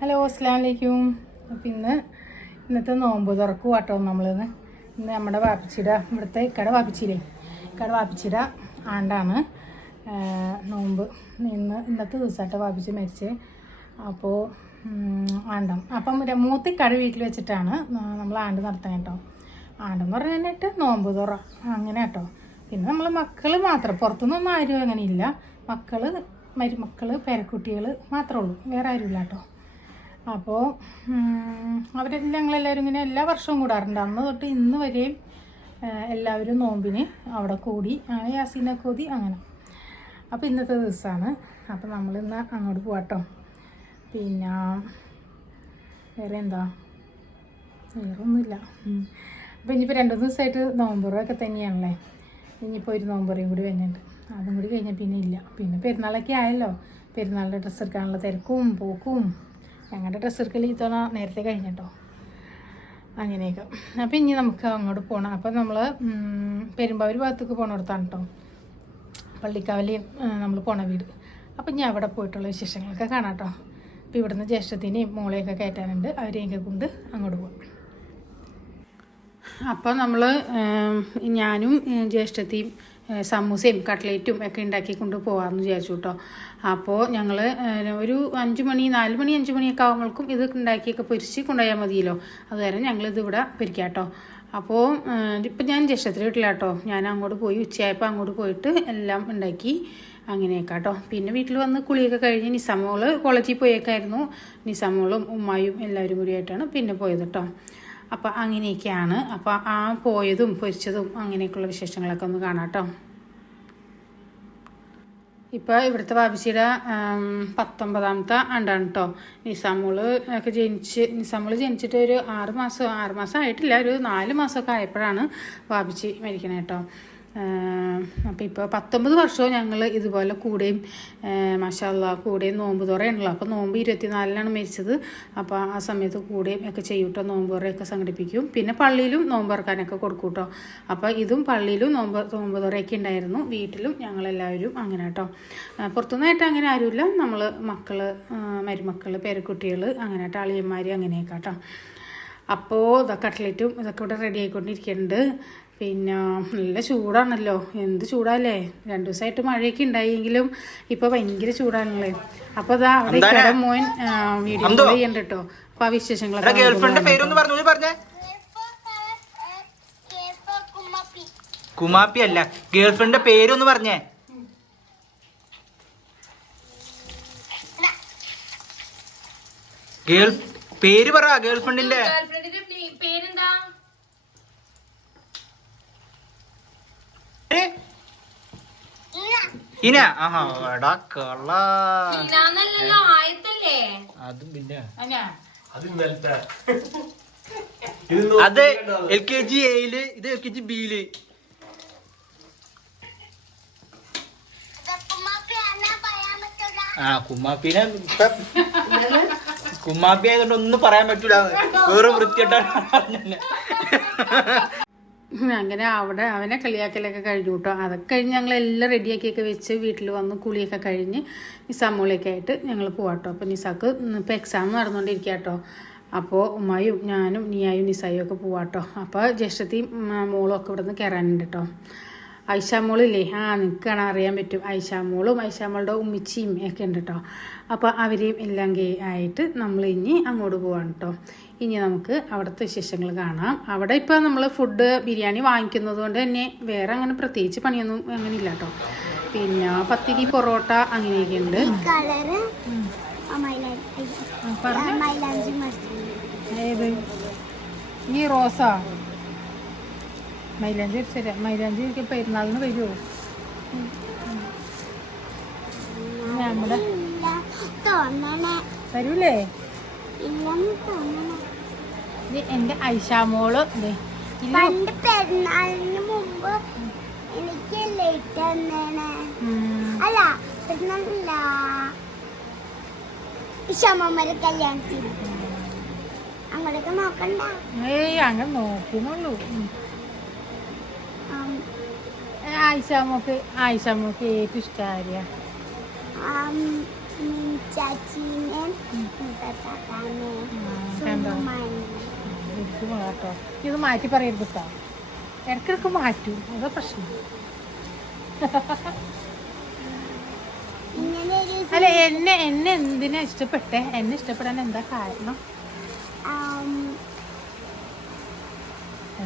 Hello അസ്ലാം വലൈക്കും അപ്പം ഇന്ന് ഇന്നത്തെ നോമ്പ് തുറക്കും കേട്ടോ നമ്മളിന്ന്. ഇന്ന് നമ്മുടെ വാപ്പിച്ചിട ഇവിടുത്തെ ഇക്കട വാപ്പിച്ചില്ലേ? ഇക്കട വാപ്പിച്ചിട ആണ്ടാണ് നോമ്പ്. ഇന്ന് ഇന്നത്തെ ദിവസമായിട്ട് വാപ്പിച്ച് മരിച്ച്. അപ്പോൾ ആണ്ടം അപ്പം മൂത്ത ഇക്കട വീട്ടിൽ വെച്ചിട്ടാണ് നമ്മൾ ആണ്ട് നടത്താൻ കേട്ടോ ആണ്ടെന്ന് പറഞ്ഞിട്ട് നോമ്പ് തുറ അങ്ങനെ കേട്ടോ പിന്നെ നമ്മൾ മക്കൾ മാത്രം പുറത്തുനിന്നൊന്നും ആരും അങ്ങനെ ഇല്ല. മക്കൾ മരുമക്കൾ പേരക്കുട്ടികൾ മാത്രമേ ഉള്ളൂ. വേറെ ആരുമില്ല കേട്ടോ അപ്പോൾ അവരെല്ലാം ഞങ്ങളെല്ലാവരും ഇങ്ങനെ എല്ലാ വർഷവും കൂടാറുണ്ട്. അന്ന് തൊട്ട് ഇന്ന് വരെയും എല്ലാവരും നോമ്പിന് അവിടെ കൂടി. അങ്ങനെ യാസീനെ കൂടി അങ്ങനെ. അപ്പോൾ ഇന്നത്തെ ദിവസമാണ് അപ്പോൾ നമ്മളിന്ന് അങ്ങോട്ട് പോവാട്ടോ പിന്നെ വേറെ എന്താ വേറെ ഒന്നുമില്ല. അപ്പോൾ ഇനിയിപ്പോൾ രണ്ട് ദിവസമായിട്ട് നോമ്പുറൊക്കെ തന്നെയാണല്ലേ? ഇനിയിപ്പോൾ ഒരു നോമ്പുറയും കൂടി വരുന്നുണ്ട്. അതും കൂടി കഴിഞ്ഞാൽ പിന്നെ ഇല്ല. പിന്നെ പെരുന്നാളൊക്കെ ആയല്ലോ. പെരുന്നാളിന്റെ ഡ്രസ്സ് എടുക്കാനുള്ള തിരക്കും പോക്കും ഞങ്ങളുടെ ഡ്രസ്സ് എടുക്കൽ ഈ തവണ നേരത്തെ കഴിഞ്ഞിട്ടോ. അങ്ങനെയൊക്കെ. അപ്പോൾ ഇനി നമുക്ക് അങ്ങോട്ട് പോകണം അപ്പോൾ നമ്മൾ പെരുമ്പാവൂർ ഭാഗത്തേക്ക് പോകണടത്താണ് കേട്ടോ പള്ളിക്കാവലി നമ്മൾ പോണ വീട്. അപ്പം ഞാൻ അവിടെ പോയിട്ടുള്ള വിശേഷങ്ങളൊക്കെ കാണാം കേട്ടോ അപ്പോൾ ഇവിടുന്ന് ജ്യേഷ്ഠത്തിനെയും മോളെയൊക്കെ കയറ്റാനുണ്ട്. അവരെയൊക്കെ കൊണ്ട് അങ്ങോട്ട് പോകാം അപ്പോൾ നമ്മൾ ഞാനും ജ്യേഷ്ഠത്തിയും സമൂസയും കട്ട്ലേറ്റും ഒക്കെ ഉണ്ടാക്കി കൊണ്ട് പോകാമെന്ന് വിചാരിച്ചു കേട്ടോ അപ്പോൾ ഞങ്ങൾ ഒരു അഞ്ച് മണി നാല് മണി അഞ്ച് മണിയൊക്കെ ആകുമ്പോഴേക്കും ഇത് ഉണ്ടാക്കിയൊക്കെ പൊരിച്ച് കൊണ്ടുപോയാൽ മതിയല്ലോ. അത് കാരണം ഞങ്ങളിത് ഇവിടെ പൊരിക്കാം കേട്ടോ അപ്പോൾ ഇപ്പം ഞാൻ ജ്യേഷ്ഠത്തിന്റെ വീട്ടിലാട്ടോ ഞാൻ അങ്ങോട്ട് പോയി ഉച്ചയായപ്പോൾ അങ്ങോട്ട് പോയിട്ട് എല്ലാം ഉണ്ടാക്കി അങ്ങനെയൊക്കെ കേട്ടോ പിന്നെ വീട്ടിൽ വന്ന് കുളിയൊക്കെ കഴിഞ്ഞ് നിസാമോൾ കോളേജിൽ പോയേക്കായിരുന്നു. നിസാമോളും ഉമ്മായും എല്ലാവരും കൂടിയായിട്ടാണ് പിന്നെ പോയത് കേട്ടോ അപ്പോൾ അങ്ങനെയൊക്കെയാണ്. അപ്പോൾ ആ പോയതും പൊരിച്ചതും അങ്ങനെയൊക്കെയുള്ള വിശേഷങ്ങളൊക്കെ ഒന്ന് കാണാം കേട്ടോ. ഇപ്പോൾ ഇവിടുത്തെ വാപിച്ചിയുടെ പത്തൊമ്പതാമത്തെ ആണ്ടാണ് കേട്ടോ നിസാമോൾ ഒക്കെ ജനിച്ച് നിസാമോൾ ജനിച്ചിട്ട് ഒരു ആറ് മാസം ആറ് മാസം ആയിട്ടില്ല ഒരു നാല് മാസമൊക്കെ ആയപ്പോഴാണ് വാപിച്ചി മരിക്കണേ കേട്ടോ അപ്പോൾ ഇപ്പോൾ പത്തൊമ്പത് വർഷവും ഞങ്ങൾ ഇതുപോലെ കൂടെയും മഷാല്ല കൂടെയും നോമ്പ് തുറയാണല്ലോ. അപ്പോൾ നോമ്പ് ഇരുപത്തിനാലിനാണ് മരിച്ചത്. അപ്പോൾ ആ സമയത്ത് കൂടെയും ഒക്കെ ചെയ്യും കേട്ടോ നോമ്പ് തുറയൊക്കെ സംഘടിപ്പിക്കും. പിന്നെ പള്ളിയിലും നോമ്പ് തുറക്കാനൊക്കെ കൊടുക്കും കേട്ടോ അപ്പോൾ ഇതും പള്ളിയിലും നോമ്പ് നോമ്പ് തുറയൊക്കെ ഉണ്ടായിരുന്നു. വീട്ടിലും ഞങ്ങളെല്ലാവരും അങ്ങനെ കേട്ടോ പുറത്തുനിന്നായിട്ട് അങ്ങനെ ആരുമില്ല. നമ്മൾ മക്കൾ മരുമക്കൾ പേരക്കുട്ടികൾ അങ്ങനെ കേട്ടോ അളിയന്മാർ അങ്ങനെയൊക്കെ കേട്ടോ അപ്പോൾ കട്ട്ലറ്റും ഇതൊക്കെ ഇവിടെ റെഡി ആയിക്കൊണ്ടിരിക്കുന്നുണ്ട് പിന്നെ നല്ല ചൂടാണല്ലോ. എന്ത് ചൂടാല്ലേ? രണ്ടു ദിവസമായിട്ട് മഴയൊക്കെ ഉണ്ടായെങ്കിലും ഇപ്പൊ ഭയങ്കര ചൂടാണല്ലേ. അപ്പൊ ഇതാ അവിടെ മോൻ വീഡിയോ കോൾ ചെയ്യണ്ട കേട്ടോ അപ്പൊ ആ വിശേഷങ്ങളൊക്കെ ഗേൾഫ്രണ്ടിന്റെ പേരൊന്ന് പറഞ്ഞു പറഞ്ഞേ. കുമാപ്പി അല്ല ഗേൾഫ്രണ്ടിന്റെ പേരൊന്ന് പറഞ്ഞേ. ഗേൾ പേര് പറ ഗേൾഫ്രണ്ടിന്റെ. പേരെന്താ ഇന ആഹാ എടാ കള്ള. ഇനാന്നല്ലല്ലോ ആയത്തല്ലേ? അതും പിന്നെ. അത് എൽ കെ ജി എയിൽ ഇത് എൽ കെ ജി ബിയിൽ. ആ കുമ്മാപ്പിനെ കുമ്മാപ്പി ആയതുകൊണ്ട് ഒന്നും പറയാൻ പറ്റൂല വേറെ വൃത്തിയായിട്ടാണ് അങ്ങനെ അവിടെ അവനെ കളിയാക്കലൊക്കെ കഴിഞ്ഞു കേട്ടോ. അതൊക്കെ കഴിഞ്ഞ് ഞങ്ങൾ എല്ലാം റെഡിയാക്കിയൊക്കെ വെച്ച് വീട്ടിൽ വന്ന് കുളിയൊക്കെ കഴിഞ്ഞ് നിസാമൂളിയൊക്കെ ആയിട്ട് ഞങ്ങൾ പോവാട്ടോ അപ്പോൾ നിസാക്ക് ഇപ്പോൾ എക്സാം നടന്നുകൊണ്ടിരിക്കുക കേട്ടോ. അപ്പോൾ ഉമ്മായും ഞാനും നിയായും നിസായും ഒക്കെ പോവാട്ടോ അപ്പോൾ ജ്യേഷ്ഠത്തി മോളും ഒക്കെ ഇവിടെ നിന്ന് കയറാനുണ്ട് കേട്ടോ ഐഷാമോളില്ലേ ആ കാണാൻ അറിയാൻ പറ്റും. ഐഷാമോളും ഐഷാമോളുടെ ഉമ്മിച്ചിയും ഒക്കെ ഉണ്ട് കേട്ടോ. അപ്പോൾ അവരെയും എല്ലാം ആയിട്ട് നമ്മൾ ഇനി അങ്ങോട്ട് പോവാണ് കേട്ടോ. ഇനി നമുക്ക് അവിടുത്തെ വിശേഷങ്ങൾ കാണാം. അവിടെ ഇപ്പോൾ നമ്മൾ ഫുഡ് ബിരിയാണി വാങ്ങിക്കുന്നത് കൊണ്ട് തന്നെ വേറെ അങ്ങനെ പ്രത്യേകിച്ച് പണിയൊന്നും അങ്ങനെ ഇല്ല കേട്ടോ പിന്നെ പത്തിരി പൊറോട്ട അങ്ങനെയൊക്കെ ഉണ്ട്. ഏത്? ഈ റോസാ? മൈലാഞ്ചി ശരി മൈലാഞ്ചി എനിക്ക് പെരുന്നാളിന് വരുമോ നമ്മുടെ വരൂലേ? ഇല്ലെന്ന് തോന്നണേ. ഇത് എന്റെ ഐഷാമോൾ. പണ്ട് പെരുന്നാളിന് മുമ്പ് എനിക്ക് ലേറ്റ് തന്നേനെ അല്ല പെരുന്നാളില്ല ഇഷാമ്മമാരെ കല്യാണത്തിന്. അങ്ങോട്ടൊക്കെ നോക്കണ്ട. ഏയ് അങ്ങനെ നോക്കുന്നുള്ളൂ ഉം. ആം, ആയിഷാമോക്ക് ആയിഷാമോക്ക് ഏറ്റവും ഇഷ്ടം ആര്യ? ചാച്ചീനെ സത്താക്കാനെ കണ്ടോ? ശരിക്കും കേട്ടോ ഇത് മാറ്റി പറയരുത് കേട്ടോ ഇടയ്ക്കിടയ്ക്ക് മാറ്റും. അതാ പ്രശ്നം. അല്ല എന്നെ എന്നെ എന്തിനാ ഇഷ്ടപ്പെട്ടെ? എന്നെ ഇഷ്ടപ്പെടാൻ എന്താ കാരണം?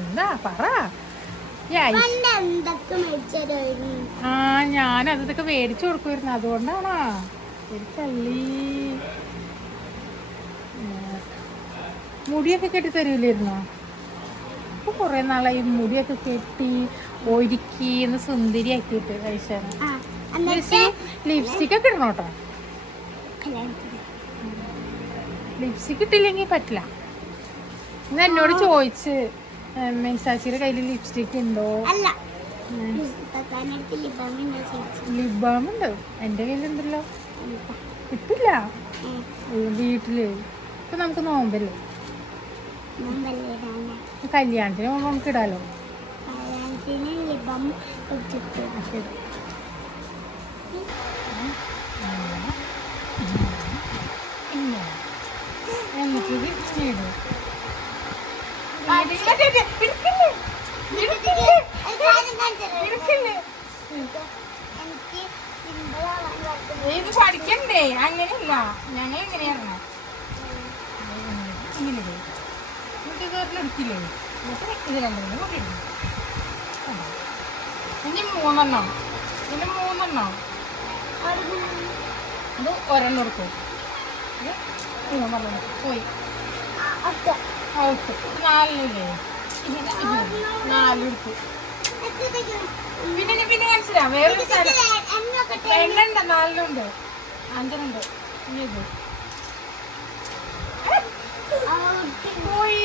എന്താ? പറ. ആ ഞാൻ അതൊക്കെ മേടിച്ചു കൊടുക്കുമായിരുന്നു അതുകൊണ്ടാണോ? ഉം. മുടിയൊക്കെ കെട്ടി തരൂലായിരുന്നോ? ഇപ്പൊ കുറെ നാളായി മുടിയൊക്കെ കെട്ടി ഒരുക്കി എന്ന് സുന്ദരിയാക്കിയിട്ട് കഴിച്ചാണ്. ലിപ്സ്റ്റിക് ഒക്കെ ഇടണം കേട്ടോ ലിപ്സ്റ്റിക് ഇട്ടില്ലെങ്കിൽ പറ്റില്ല. ഇന്ന് എന്നോട് ചോദിച്ച് മെൻസാച്ചിയുടെ കയ്യിൽ ലിപ്സ്റ്റിക് ഉണ്ടോ? ലിപ് ബാം ഉണ്ട് എന്റെ കയ്യിലുണ്ടല്ലോ ഇട്ടില്ല ഉം, വീട്ടിൽ. ഇപ്പൊ നമുക്ക് നോമ്പല്ലേ? കല്യാണത്തിന് നമുക്ക് ഇടാലോ. എന്നിട്ട് ഇടും. ഇത് പഠിക്കണ്ടേ? അങ്ങനെയല്ല. ഞങ്ങൾ എങ്ങനെയാണ് ഇങ്ങനെ എന്നിട്ട് ഇത് രണ്ടെണ്ണം കൂടി ഇടും? ഇനി മൂന്നെണ്ണം. ഇനി മൂന്നെണ്ണം. അത് ഒരെണ്ണം എടുക്കും. ഇത് മൂന്നെണ്ണം. പോയി. ഔട്ട് നാലെടുത്തു പിന്നെ പിന്നെ മനസ്സിലാ വേറൊരു സ്ഥലം. എണ്ണുണ്ട് നാലിലുണ്ട്. അഞ്ചെണ്ണുണ്ട് ഇനി ഇത്. പോയി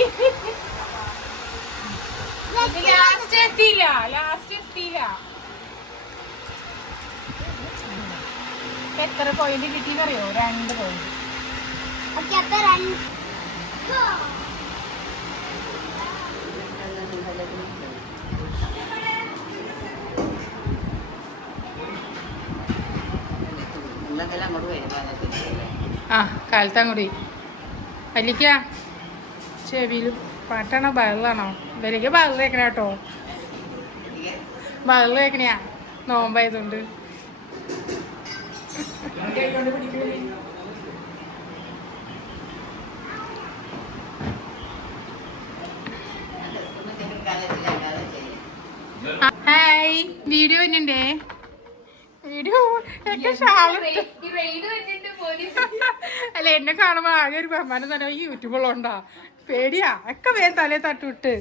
ലാസ്റ്റ് എത്തിയില്ല ലാസ്റ്റ് എത്തിയില്ല. എത്ര പോയിന്റ് കിട്ടിയെന്നറിയോ? രണ്ട് പോയിന്റ് ഓക്കെ അപ്പൊ രണ്ട് ആ കാലത്ത് അങ്ങോട്ട് അല്ലിക്ക? ചെവിയിൽ പാട്ടാണോ? ബഹളാണോ? ഇവരേക്ക് ബഹൾ കേൾക്കണ കേട്ടോ. ബഹൾ കേൾക്കണയാ. നോമ്പായതുകൊണ്ട്. ഹായ്. വീഡിയോ വരുന്നുണ്ടേ വീഡിയോ അല്ല എന്നെ കാണുമ്പോ ആകെ ഒരു ബഹുമാനം തന്നെ. യൂട്യൂബിലുണ്ടോ പേടിയാ? ഒക്കെ വേഗം തലേ തട്ടുവിട്ട്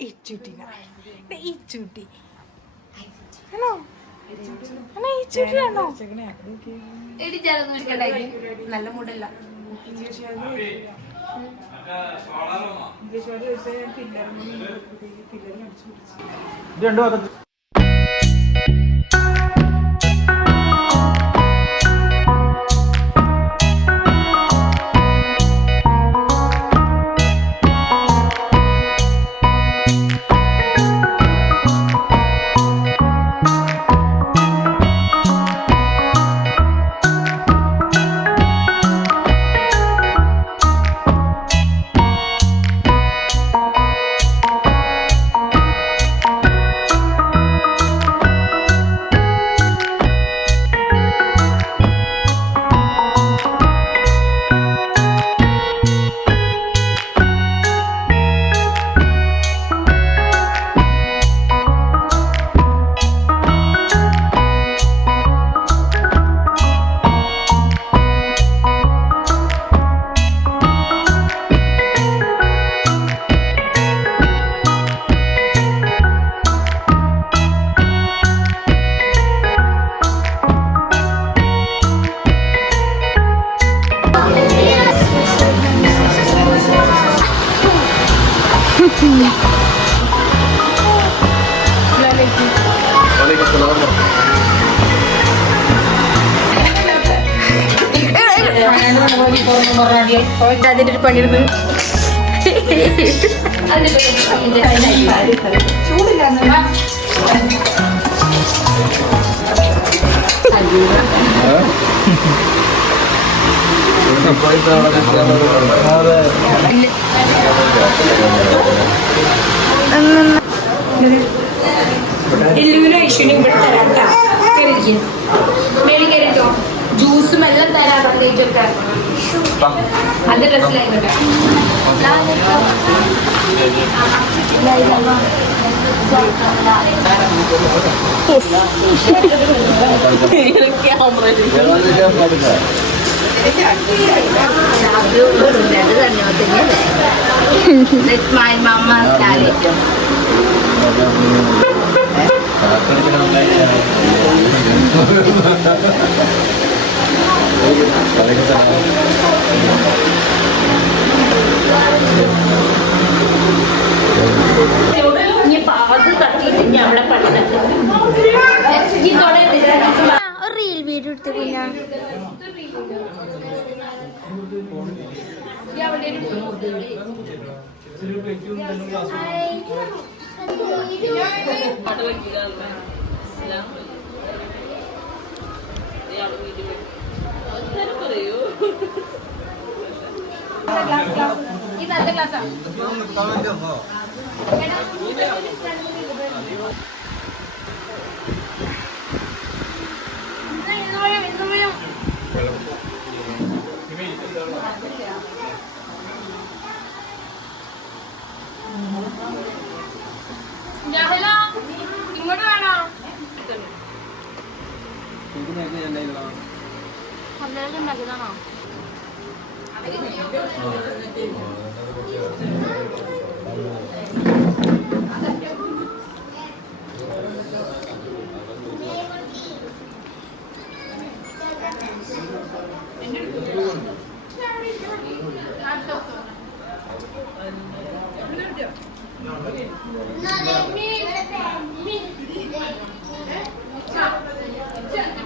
ഇച്ചുട്ടിന ഇച്ചുട്ടി ആണോ? ഇച്ചുട്ടിയാണോ നല്ല മൂടല്ല. ഇത് രണ്ടു ഭാഗത്ത് അതിന്റെ ഒരു പണിയെടുത്ത് എല്ലുവിനും ഐശ്വര്യം ഇവിടെ തരാം കേട്ടോ. കരുതിക്കും മേളി കരുതോ ജ്യൂസും എല്ലാം തരാം. പ്രത്യേകിച്ചൊക്കെ അത് ഡ്രസ്സിലായിക്കോട്ടെ Smile mama style itu. ഇനി പാത് തട്ടിയിട്ട് വേണോ? അവിടെ പഠിത്തത്തിൽ ഈ തുടങ്ങില്ല ഒരു റീൽ വീഡിയോ എടുത്ത്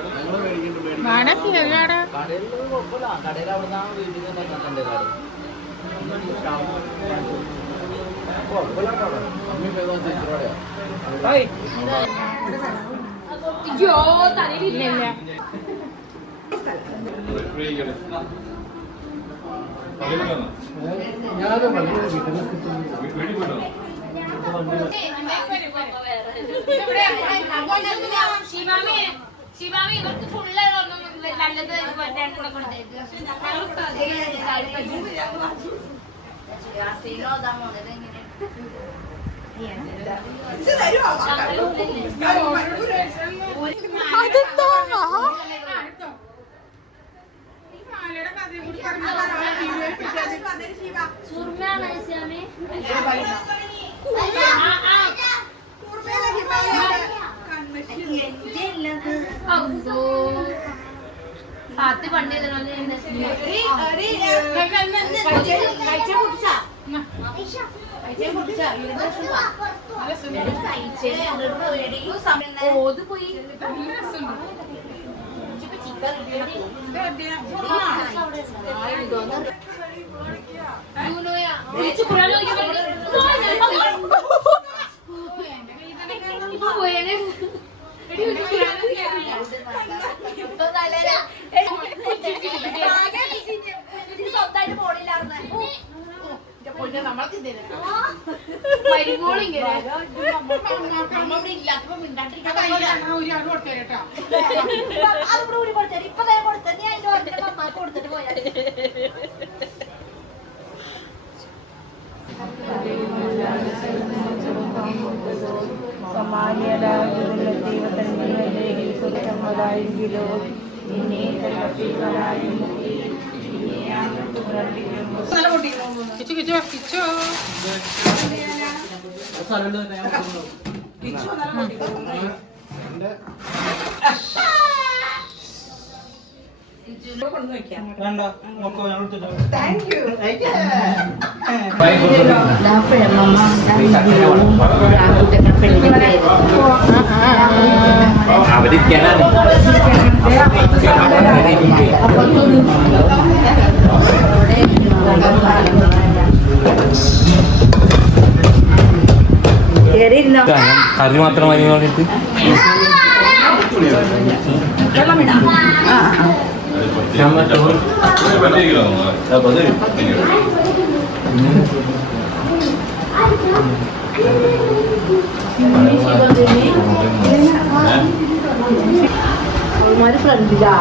നല്ല ക്ലാസ്സാ ജഹല ഇങ്ങോട്ട് വേണോ അന്നേരം ഉണ്ടാക്കിയതാണോ വാടക എല്ലാടാ അയ്യോ തലയിലില്ല ശിവാമി ശിവാമി ഇവർക്ക് ഫുള്ള് നല്ലത് രണ്ടെണ്ണം കൊണ്ടേക്ക് പാത്തി പണ്ട് ഓത് പോയി. പോയേനെ സ്വന്തമായിട്ട് പോണില്ലാർന്ന് മരുമോളിങ്ങനെ അതിവിടെ കൂടി കൊടുത്തേ ഇപ്പൊ തന്നെ കൊടുത്തേ നീ അതിന്റെ ഓർമ്മ അമ്മയ്ക്ക് കൊടുത്തിട്ട് പോയാ സമാനിയതായെങ്കിലോ ഇനി കിച്ചു കിച്ചു കിച്ചു വേണ്ട നോക്കോ ഞങ്ങൾ എടുത്തിട്ടോ. കറി മാത്രം മതി പറഞ്ഞിട്ട്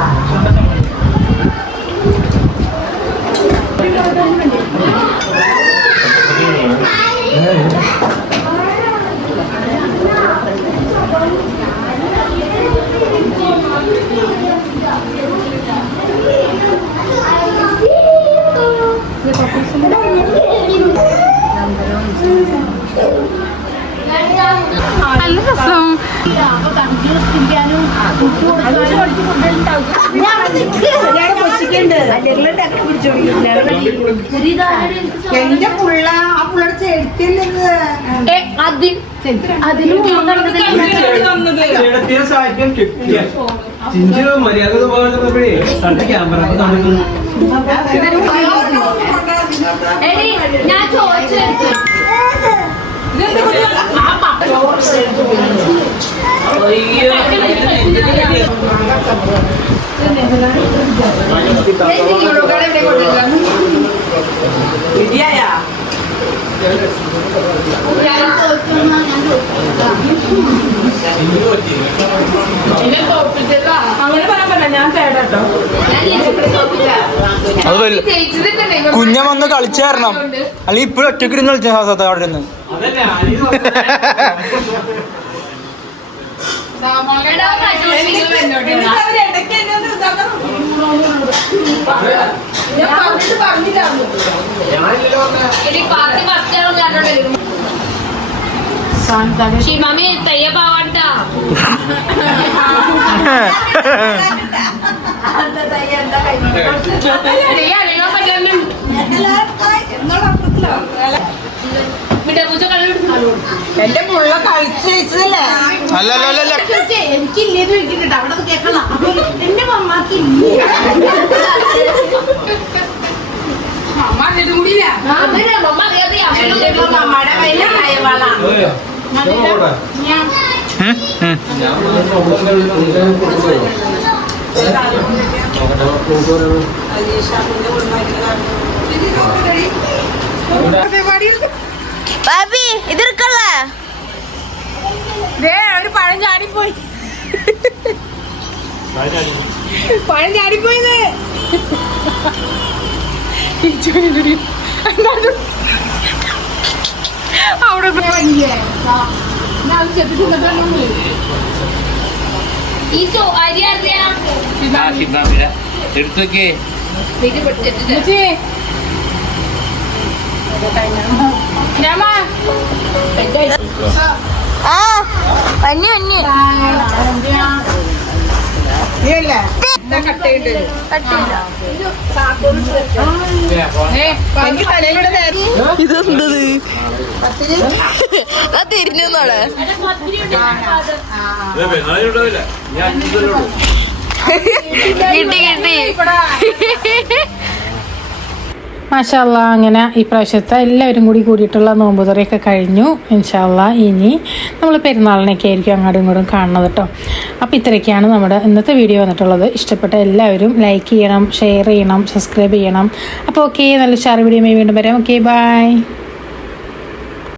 നല്ല രസം എന്റെ പുള്ള ആ പുള്ളയുടെ ചെടുത്തില്ലത് അതിന് സഹായിക്കാൻ കിട്ടിയ എടി ഞാൻ അത് കളിച്ചു തരണം അല്ലെങ്കിൽ ഇപ്പോഴും ഒറ്റയ്ക്ക് കളിച്ചാൽ അവിടെ ഇരുന്ന്. ഷിമാമി തയ്യപ്പാവാണ്ട പൂച്ച കളി എന്റെ മുള്ള കളിച്ച് ജയിച്ചതല്ലേ അല്ല അല്ല അല്ല അല്ല എനിക്കില്ലേന്ന് ചോദിക്കുന്നുണ്ട്. അവിടെ കേൾക്കണം. എന്റെ മമ്മാക്ക് ഇല്ലേ? ബാബി ഇതിർക്കള്ള. ഒരു പഴം ചാടിപ്പോയി. പഴം ചാടിപ്പോയിന്ന്. അവിടെ എടുത്തൊക്കെ ആ. വന്നി വന്നി ഇതെന്തത്? തിരിഞ്ഞു കിട്ടി കിട്ടി. മാഷാല്ല അങ്ങനെ ഈ പ്രാവശ്യത്തെ എല്ലാവരും കൂടി കൂടിയിട്ടുള്ള നോമ്പ് തുറയൊക്കെ കഴിഞ്ഞു. ഇൻഷാല്ല ഇനി നമ്മൾ പെരുന്നാളിനൊക്കെ ആയിരിക്കും അങ്ങോട്ടും ഇങ്ങോട്ടും കാണുന്നത് കേട്ടോ അപ്പോൾ ഇത്രയൊക്കെയാണ് നമ്മുടെ ഇന്നത്തെ വീഡിയോ വന്നിട്ടുള്ളത്. ഇഷ്ടപ്പെട്ട എല്ലാവരും ലൈക്ക് ചെയ്യണം ഷെയർ ചെയ്യണം സബ്സ്ക്രൈബ് ചെയ്യണം. അപ്പോൾ ഓക്കെ നല്ല ഷാർ വീഡിയോ വീണ്ടും വരാം. Okay bye